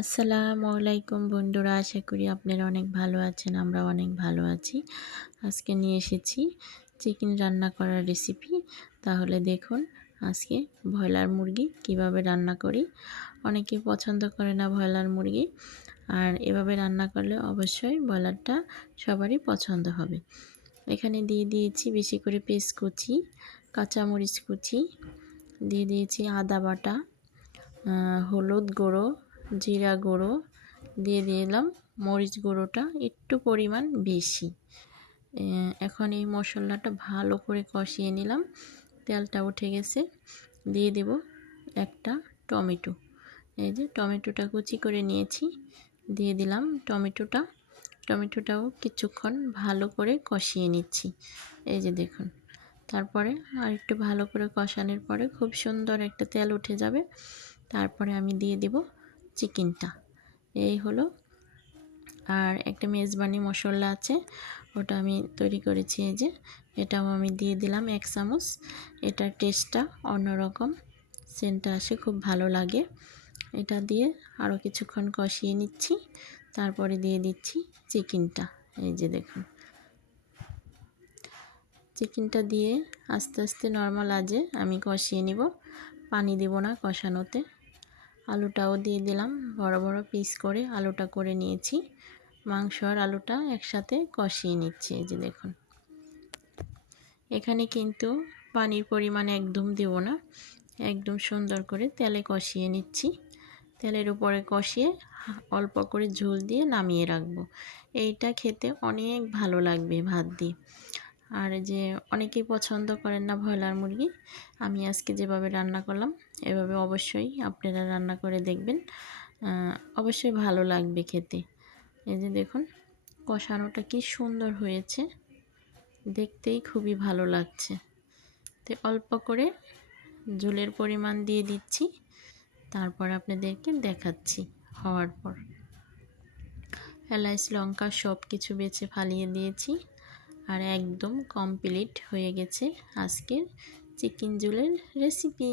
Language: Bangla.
আসসালামু আলাইকুম বন্ধুরা, আশা করি আপনারা অনেক ভালো আছেন। আমরা অনেক ভালো আছি। আজকে নিয়ে এসেছি চিকেন রান্না করার রেসিপি। তাহলে দেখুন আজকে ব্রয়লার মুরগি কিভাবে রান্না করি। অনেকে পছন্দ করে না ব্রয়লার মুরগি, আর এভাবে রান্না করলে অবশ্যই ব্রয়লারটা সবারই পছন্দ হবে। এখানে দিয়ে দিয়েছি বেশি করে পেঁয়াজ কুচি, কাঁচামরিচ কুচি, দিয়ে দিয়েছি আদা বাটা, হলুদ গুঁড়ো, জিরা গুঁড়ো, দিয়ে দিলাম মরিচ গুঁড়োটা একটু পরিমাণ বেশি। এখন এই মশলাটা ভালো করে কষিয়ে নিলাম। তেলটা উঠে গেছে। দিয়ে দেব একটা টমেটো। এই যে টমেটোটা কুচি করে নিয়েছি, দিয়ে দিলাম টমেটোটাও কিছুক্ষণ ভালো করে কষিয়ে নিচ্ছি। এই যে দেখুন, তারপরে আর একটু ভালো করে কষানোর পরে খুব সুন্দর একটা তেল উঠে যাবে। তারপরে আমি দিয়ে দেব চিকেনটা। এই হলো। আর একটা মেজবানি মশলা আছে, ওটা আমি তৈরি করেছি। এই যে এটাও আমি দিয়ে দিলাম 1 চামচ। এটার টেস্টটা অন্যরকম, সেন্টটা আসে, খুব ভালো লাগে। এটা দিয়ে আরও কিছুক্ষণ কষিয়ে নিচ্ছি। তারপরে দিয়ে দিচ্ছি চিকেনটা। এই যে দেখুন, চিকেনটা দিয়ে আস্তে আস্তে নর্মাল আঁচে আমি কষিয়ে নিব, পানি দেব না কষানোতে। আলুটাও দিয়ে দিলাম, বড় বড় পিস করে আলুটা করে নিয়েছি। মাংস আর আলুটা একসাথে কষিয়ে নিচ্ছি। এই যে দেখুন, এখানে কিন্তু পানির পরিমাণ একদম দেব না, একদম সুন্দর করে তেলে কষিয়ে নিচ্ছি। তেলের উপরে কষিয়ে অল্প করে ঝোল দিয়ে নামিয়ে রাখবো। এইটা খেতে অনেক ভালো লাগবে ভাত দিয়ে। আর যে অনেকেই পছন্দ করেন না ব্রয়লার মুরগি, আমি আজকে যেভাবে রান্না করলাম এভাবে অবশ্যই আপনারা রান্না করে দেখবেন, অবশ্যই ভালো লাগবে খেতে। এই যে দেখুন কষানোটা কি সুন্দর হয়েছে, দেখতেই খুবই ভালো লাগছে। তো অল্প করে ঝোলের পরিমাণ দিয়ে দিচ্ছি, তারপর আপনাদেরকে দেখাচ্ছি হওয়ার পর। এলাচ লঙ্কা সব কিছু বেছে ফালিয়ে দিয়েছি। আর একদম কমপ্লিট হয়ে গেছে আজকের চিকেন ঝোলের রেসিপি।